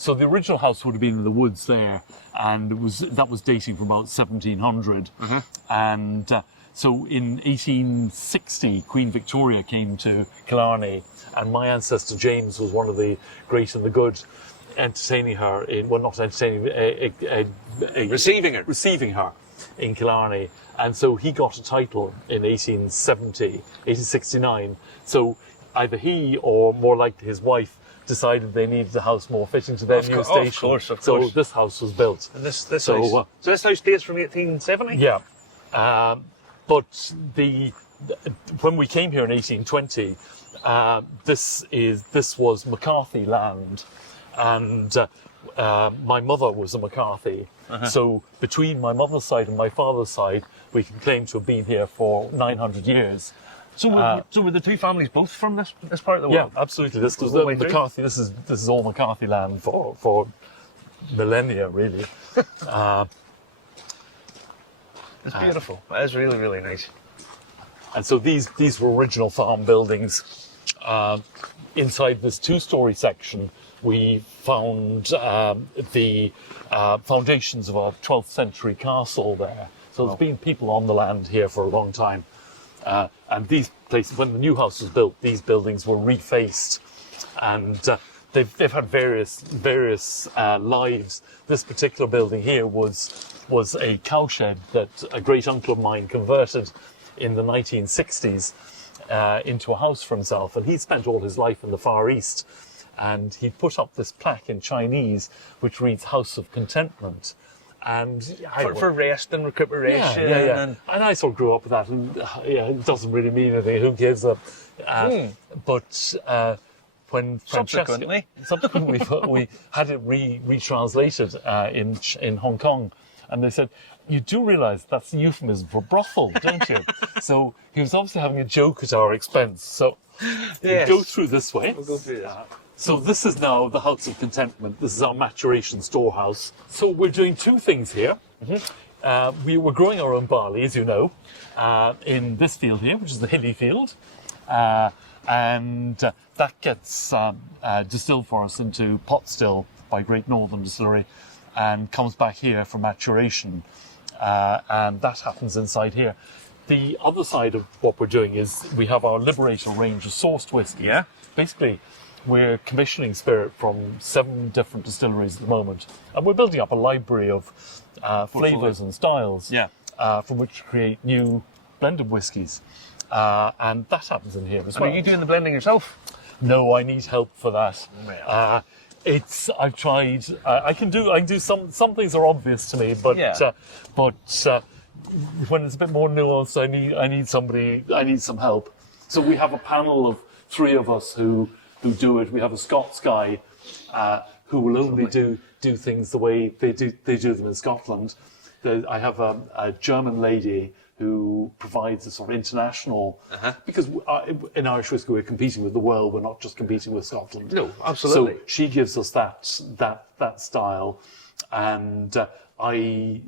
So the original house would have been in the woods there, and that was dating from about 1700. And so in 1860, Queen Victoria came to Killarney, and my ancestor James was one of the great and the good, entertaining her receiving her in Killarney. And so he got a title in 1869. So either he or more likely his wife decided they needed a house more fitting to their new station. Of course. So this house was built. And this house. So this house dates from 1870. Yeah, but when we came here in 1820, this was McCarthy land, and my mother was a McCarthy. So between my mother's side and my father's side, we can claim to have been here for 900 years. So were the two families both from this part of the world? Yeah, absolutely. This was McCarthy. This is all McCarthy land for millennia, really. It's beautiful. It is really, really nice. And so these were original farm buildings. Inside this two-story section, we found the foundations of a 12th century castle there. So there's been people on the land here for a long time. And these places, when the new house was built, these buildings were refaced, and they've had various lives. This particular building here was a cowshed that a great uncle of mine converted in the 1960s into a house for himself, and he spent all his life in the Far East, and he put up this plaque in Chinese which reads "House of Contentment." And for rest and recuperation. Yeah. And I sort of grew up with that, and it doesn't really mean anything. Who gives a? But when subsequently we had it retranslated in Hong Kong, and they said, "You do realise that's a euphemism for brothel, don't you?" So he was obviously having a joke at our expense. So we'll go through this way. We'll go through this. So this is now the House of Contentment. This is our maturation storehouse. So we're doing two things here. We were growing our own barley, as you know, in this field here, which is the hilly field. And that gets distilled for us into pot still by Great Northern Distillery and comes back here for maturation. And that happens inside here. The other side of what we're doing is we have our Liberator range of sourced whiskies. Yeah. Basically, we're commissioning spirit from 7 different distilleries at the moment, and we're building up a library of flavours and styles from which to create new blended whiskies, and that happens in here as well. Are you doing the blending yourself? No, I need help for that. I've tried. I can do some things are obvious to me, but when it's a bit more nuanced, I need somebody. I need some help. So we have a panel of 3 of us who do it. We have a Scots guy who will only do things the way they do them in Scotland. I have a German lady who provides a sort of international, because in Irish whiskey we're competing with the world, we're not just competing with Scotland. No, absolutely. So she gives us that style, and I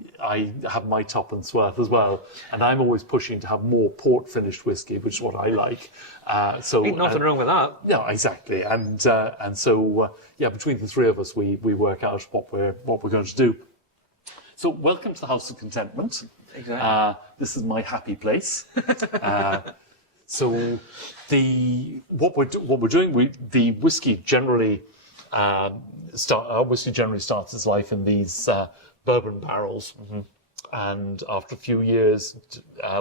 have my top and swerth as well, and I'm always pushing to have more port finished whiskey, which is what I like. Ain't nothing wrong with that. No, exactly, and so between the 3 of us, we work out what we're going to do. So welcome to the House of Contentment. Exactly. This is my happy place. So what we're doing, the whiskey generally our whiskey generally starts its life in these bourbon barrels, and after a few years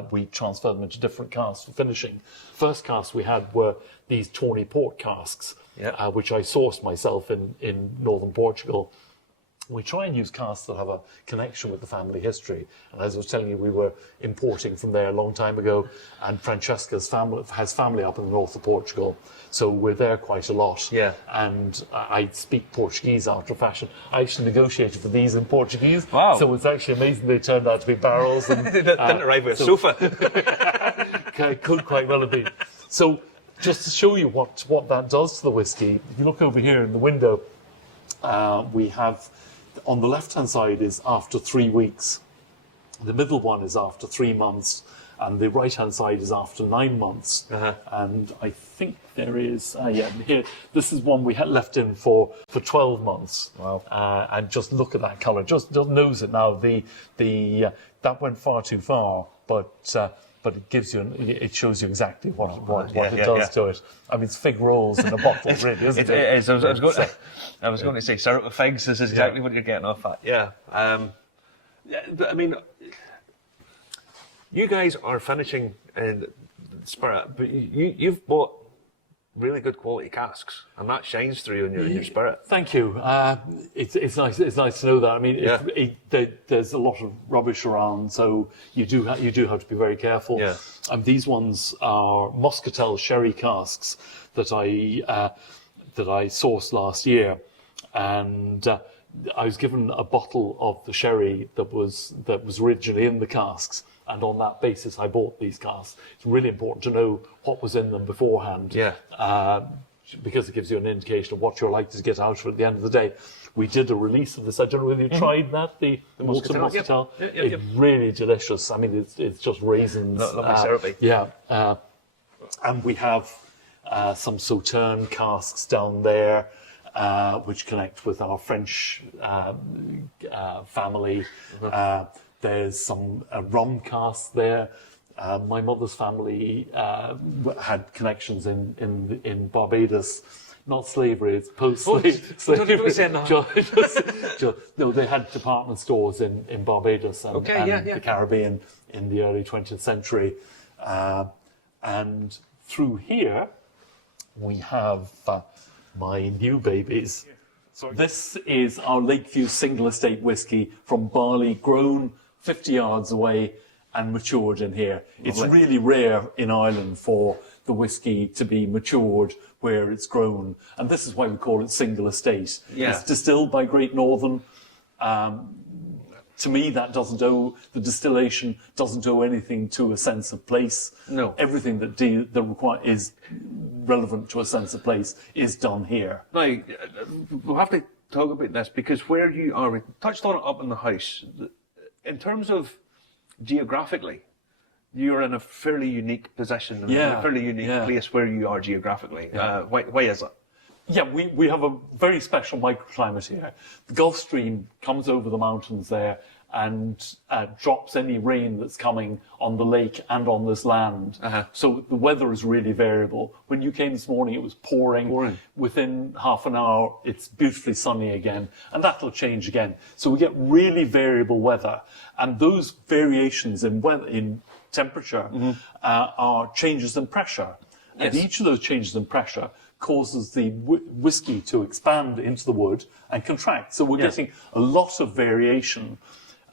we transfer them into different casks for finishing. First casks we had were these tawny port casks, which I sourced myself in northern Portugal. We try and use casks that have a connection with the family history. And as I was telling you, we were importing from there a long time ago. And Francesca's family has family up in the north of Portugal. So we're there quite a lot. Yeah. And I speak Portuguese after a fashion. I actually negotiated for these in Portuguese. Wow. So it's actually amazing they turned out to be barrels. And, they didn't arrive with a sofa. Could quite well have been. So just to show you what that does to the whiskey, if you look over here in the window, we have... On the left-hand side is after 3 weeks. The middle one is after 3 months. and the right-hand side is after 9 months. And I think there is, here, this is one we had left in for 12 months. Wow. And just look at that colour, just nose it now. That went far too far, but it gives you, it shows you exactly what it does to it. I mean, it's fig rolls in a bottle, really, isn't it? It is. I was going to say syrup with figs. This is exactly what you're getting off at. Yeah. But I mean, you guys are finishing in Spirit, but you've bought really good quality casks, and that shines through in your Spirit. Thank you. It's nice. It's nice to know that. I mean, there's a lot of rubbish around, so you do have to be very careful. Yeah. And these ones are Muscatel sherry casks that I sourced last year, and I was given a bottle of the sherry that was originally in the casks. And on that basis, I bought these casks. It's really important to know what was in them beforehand, because it gives you an indication of what you're likely to get out of it at the end of the day. We did a release of this. I don't know whether you tried that, the Muscatel. Yep. It's really delicious. I mean, it's just raisins. Lovely syrupy. Yeah. And we have some Sauterne casks down there, which connect with our French family. There's some rum casks there. My mother's family had connections in Barbados. Not slavery, it's post-slavery. No, they had department stores in Barbados and the Caribbean in the early 20th century. And through here, we have my new babies. This is our Lakeview single estate whiskey from barley grown 50 yards away and matured in here. It's really rare in Ireland for the whiskey to be matured where it's grown, and this is why we call it single estate. It's distilled by Great Northern. To me, that the distillation doesn't owe anything to a sense of place. No. Everything that is relevant to a sense of place is done here. Now, we'll have to talk about this, because where you are, we touched on it up in the house. In terms of geographically, you're in a fairly unique position, in a fairly unique place where you are geographically. Why is it? Yeah, we have a very special microclimate here. The Gulf Stream comes over the mountains there and drops any rain that's coming on the lake and on this land. So the weather is really variable. When you came this morning, it was pouring. Within half an hour, it's beautifully sunny again, and that'll change again. So we get really variable weather, and those variations in weather, in temperature, are changes in pressure. And each of those changes in pressure causes the whiskey to expand into the wood and contract. So we're getting a lot of variation.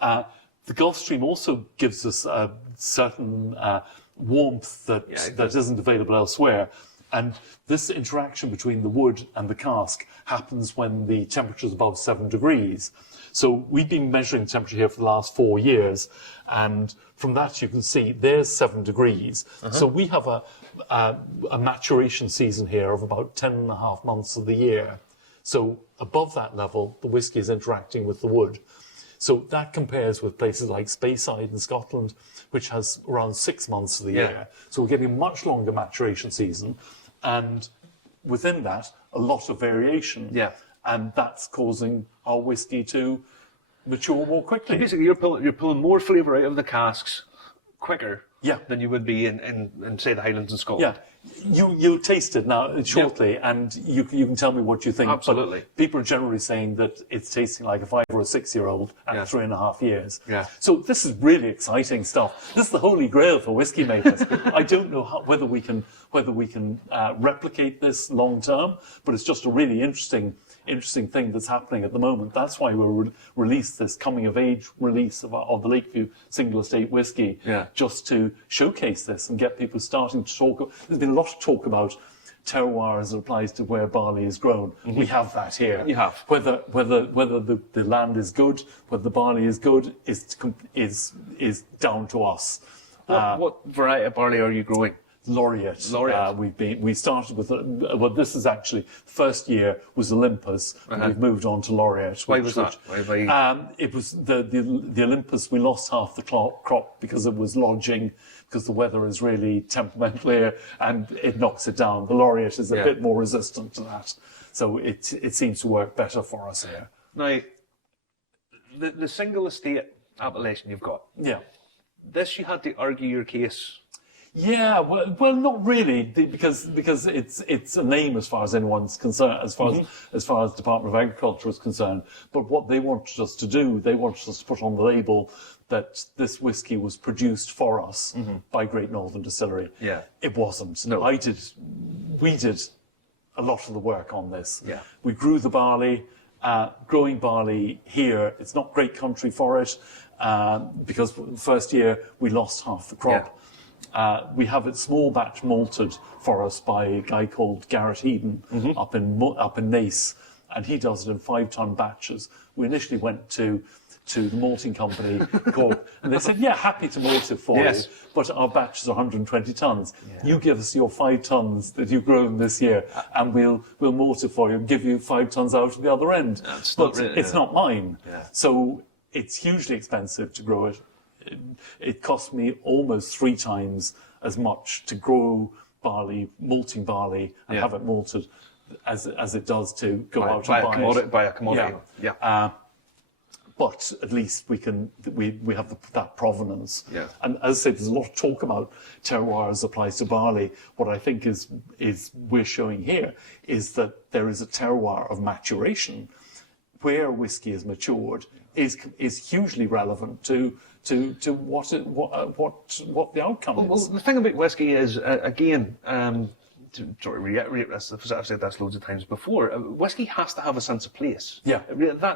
The Gulf Stream also gives us a certain warmth that isn't available elsewhere. And this interaction between the wood and the cask happens when the temperature is above 7 degrees. So we've been measuring temperature here for the last 4 years, and from that you can see there's 7 degrees. So we have a maturation season here of about 10.5 months of the year. So above that level, the whiskey is interacting with the wood. So that compares with places like Speyside in Scotland, which has around 6 months of the year. So we're getting a much longer maturation season, and within that, a lot of variation. And that's causing our whiskey to mature more quickly. So basically, you're pulling more flavour out of the casks quicker than you would be in say, the Highlands in Scotland. You'll taste it now shortly, and you can tell me what you think. Absolutely. But people are generally saying that it's tasting like a 5 or a 6-year-old at 3.5 years. So this is really exciting stuff. This is the holy grail for whiskey makers. I don't know whether we can replicate this long term, but it's just a really interesting thing that's happening at the moment. That's why we released this coming of age release of the Lakeview single estate whiskey, just to showcase this and get people starting to talk. There's been a lot of talk about terroir as it applies to where barley is grown. We have that here. You have. Whether the land is good, whether the barley is good, is down to us. What variety of barley are you growing? Laureate. Laureate. We started with well, this is actually first year was Olympus, and we've moved on to Laureate. Why was that? It was the Olympus. We lost half the crop because it was lodging, because the weather is really temperamental here, and it knocks it down. The Laureate is a bit more resistant to that, so it seems to work better for us here. Now, the single estate appellation you've got. Yeah. This you had to argue your case. Yeah, well, not really, because it's a name as far as anyone's concerned, as far as Department of Agriculture is concerned. But what they wanted us to do, they wanted us to put on the label that this whiskey was produced for us by Great Northern Distillery. Yeah, it wasn't. No, we did a lot of the work on this. Yeah, we grew the barley. Growing barley here, it's not great country for it, because the first year we lost half the crop. Yeah. We have it small batch malted for us by a guy called Garrett Eden up in Nace, and he does it in 5-ton batches. We initially went to the malting company called, and they said, "Yeah, happy to malt it for you, but our batches are 120 tons. Yeah. You give us your 5 tons that you've grown this year, and we'll malt it for you and give you 5 tons out at the other end." It's not mine, so it's hugely expensive to grow it. It cost me almost 3 times as much to grow barley, malting barley, and have it malted as it does to go out and buy a commodity. But at least we have that provenance. Yeah. And as I said, there's a lot of talk about terroir as applies to barley. What I think is we're showing here is that there is a terroir of maturation where whiskey is matured is hugely relevant to what the outcome is. Well, the thing about whiskey is, again, to reiterate this, I've said this loads of times before, whiskey has to have a sense of place. Yeah.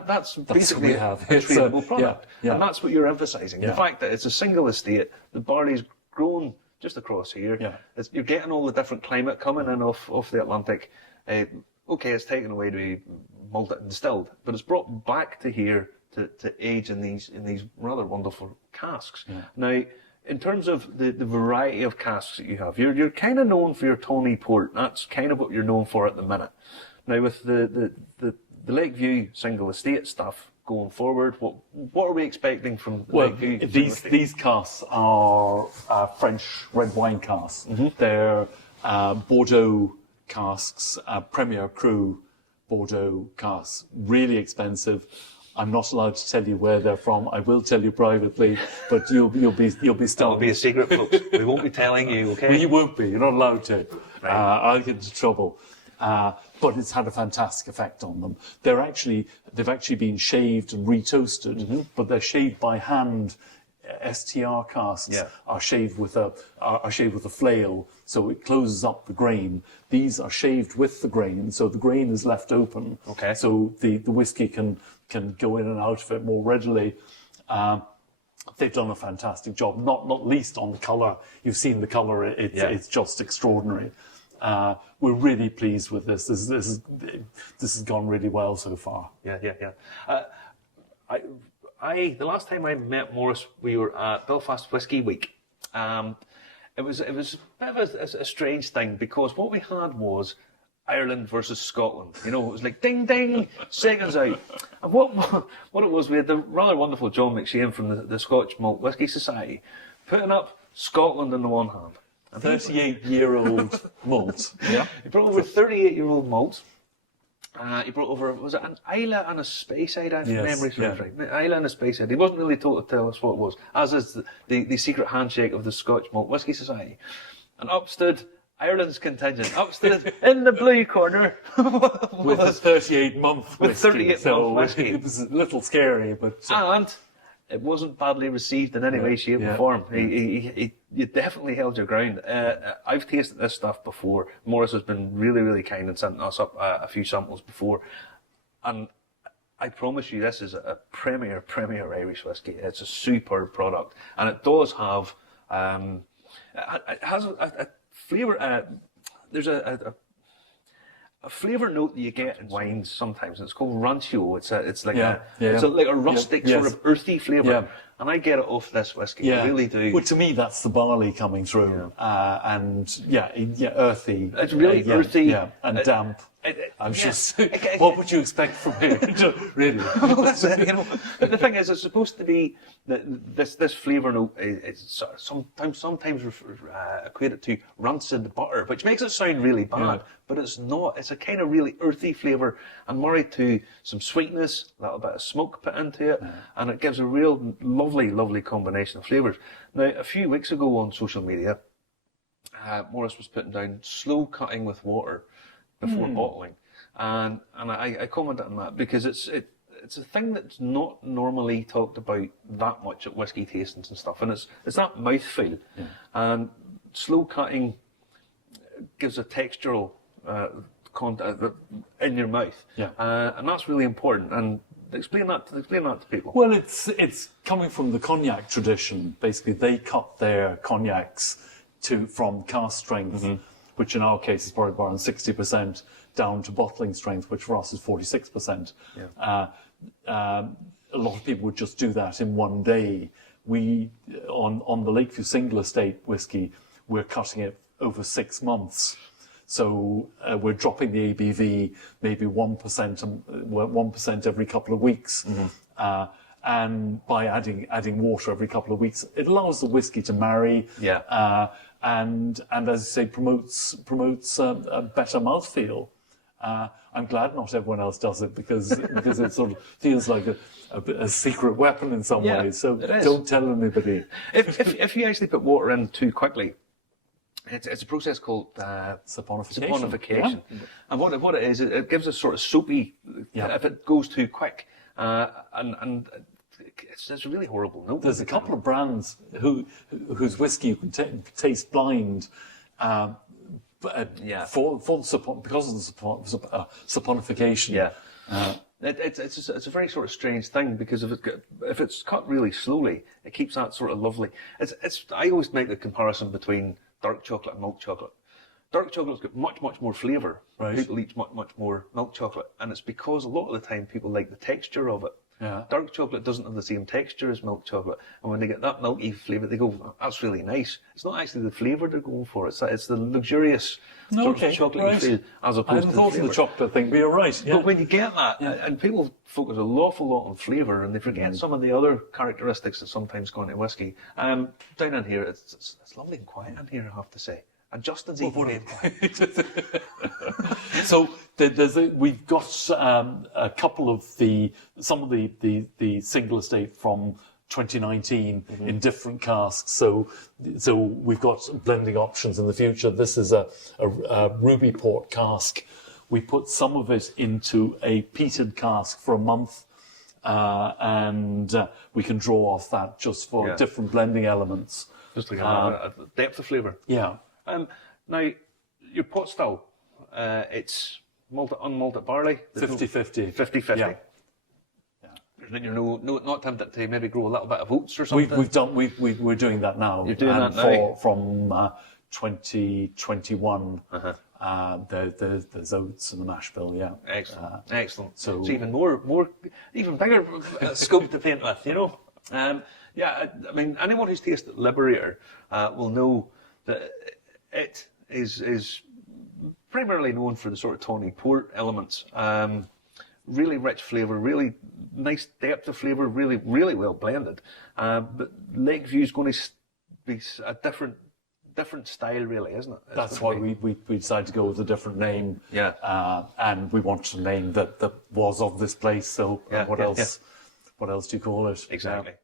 That's basically a tradable product. And that's what you're emphasising. The fact that it's a single estate, the barley's grown just across here. Yeah. You're getting all the different climate coming in off the Atlantic. Okay, it's taken away to be malted and distilled, but it's brought back to here to age in these rather wonderful casks. Yeah. Now, in terms of the variety of casks that you have, you're kind of known for your Tawny Port. That's kind of what you're known for at the minute. Now, with the Lakeview single estate stuff going forward, what are we expecting from Lakeview? These casks are French red wine casks. They're Bordeaux casks, Premier Cru Bordeaux casks. Really expensive. I'm not allowed to tell you where they're from. I will tell you privately, but you'll be stunned. That'll be a secret, folks. We won't be telling you, okay? Well, you won't be. You're not allowed to. Right. I'll get into trouble. But it's had a fantastic effect on them. They've actually been shaved and retoasted, but they're shaved by hand. STR casks are shaved with a flail, so it closes up the grain. These are shaved with the grain, so the grain is left open. Okay. So the whiskey can go in and out of it more readily. They've done a fantastic job, not least on the colour. You've seen the colour; it's just extraordinary. We're really pleased with this. This has gone really well so far. Yeah. The last time I met Maurice, we were at Belfast Whisky Week. It was a bit of a strange thing, because what we had was Ireland versus Scotland. You know, it was like ding ding, seconds out. And what it was, we had the rather wonderful John McShane from the Scotch Malt Whisky Society putting up Scotland on the one hand. 38-year-old malt. Yeah. He brought over 38-year-old malt. He brought over, was it an Islay and a Speyside, if memory serves right? Islay and a Speyside. He wasn't really told to tell us what it was, as is the secret handshake of the Scotch Malt Whisky Society. And up stood Ireland's contingent, up stood in the blue corner with a 38-month whiskey. With 38-month whiskey. It was a little scary, but... And it wasn't badly received in any way, shape or form. You definitely held your ground. I've tasted this stuff before. Maurice has been really, really kind and sent us up a few samples before. And I promise you, this is a premier Irish whiskey. It's a superb product. And it does have, it has a flavour, there's a a flavour note that you get in wines sometimes. It's called rancio. It's like Yeah, like a rustic yeah, sort yes. of earthy flavour, Yeah. and I get it off this whiskey. I really do. Well, to me, that's the barley coming through, and earthy. It's really earthy, and damp. I'm just. What would you expect from here? Really? Well, that's it, you know. But the thing is, it's supposed to be this flavour note. It's sometimes equated to rancid butter, which makes it sound really bad. But it's not. It's a kind of really earthy flavour, and married to some sweetness, a little bit of smoke put into it, and it gives a real lovely combination of flavours. Now, a few weeks ago on social media, Maurice was putting down slow cutting with water before bottling, and I commented on that because it's a thing that's not normally talked about that much at whiskey tastings and stuff, and it's that mouthfeel, and slow cutting gives a textural in your mouth, and that's really important. And explain that to people. Well, it's coming from the cognac tradition. Basically, they cut their cognacs from cask strength, which in our case is probably around 60%, down to bottling strength, which for us is 46%. A lot of people would just do that in one day. We, on the Lakeview single estate whiskey, we're cutting it over 6 months. So we're dropping the ABV maybe 1% every couple of weeks. And by adding water every couple of weeks, it allows the whiskey to marry. And as you say, promotes a better mouthfeel. I'm glad not everyone else does it because it sort of feels like a secret weapon in some ways. So don't tell anybody. If you actually put water in too quickly, it's a process called saponification. And what it is, it gives a sort of soapy. If it goes too quick, and it's a really horrible note. There's a couple of brands whose whiskey you can taste blind. Because of the saponification. It's a very sort of strange thing because if it's cut really slowly, it keeps that sort of lovely. I always make the comparison between dark chocolate and milk chocolate. Dark chocolate's got much more flavour. Right. People eat much more milk chocolate, and it's because a lot of the time people like the texture of it. Dark chocolate doesn't have the same texture as milk chocolate, and when they get that milky flavour, they go, oh, "That's really nice." It's not actually the flavour they're going for; it's the luxurious sort of chocolatey feel, as opposed to the flavour. I hadn't thought of the chocolate thing, but you're right. But when you get that, and people focus an awful lot on flavour, and they forget some of the other characteristics that sometimes go into whiskey. Down in here, it's lovely and quiet in here, I have to say. And Justin's even made So we've got a couple of some of the single estate from 2019 in different casks. So we've got blending options in the future. This is a ruby port cask. We put some of it into a peated cask for a month, and we can draw off that just for different blending elements. Just like a depth of flavour. Yeah. Now, your pot still, it's unmalted barley. 50-50. 50-50. Yeah. You're not tempted to maybe grow a little bit of oats or something? We're doing that now. You're doing that now? From 2021, there's oats in the mash bill, Excellent. So it's even bigger scope to paint with, you know? I mean, anyone who's tasted Liberator will know that it is primarily known for the sort of tawny port elements. Really rich flavour, really nice depth of flavour, really well blended. But Lakeview is going to be a different style, really, isn't it? That's why we decided to go with a different name. And we wanted a name that was of this place. So what else do you call it? Exactly.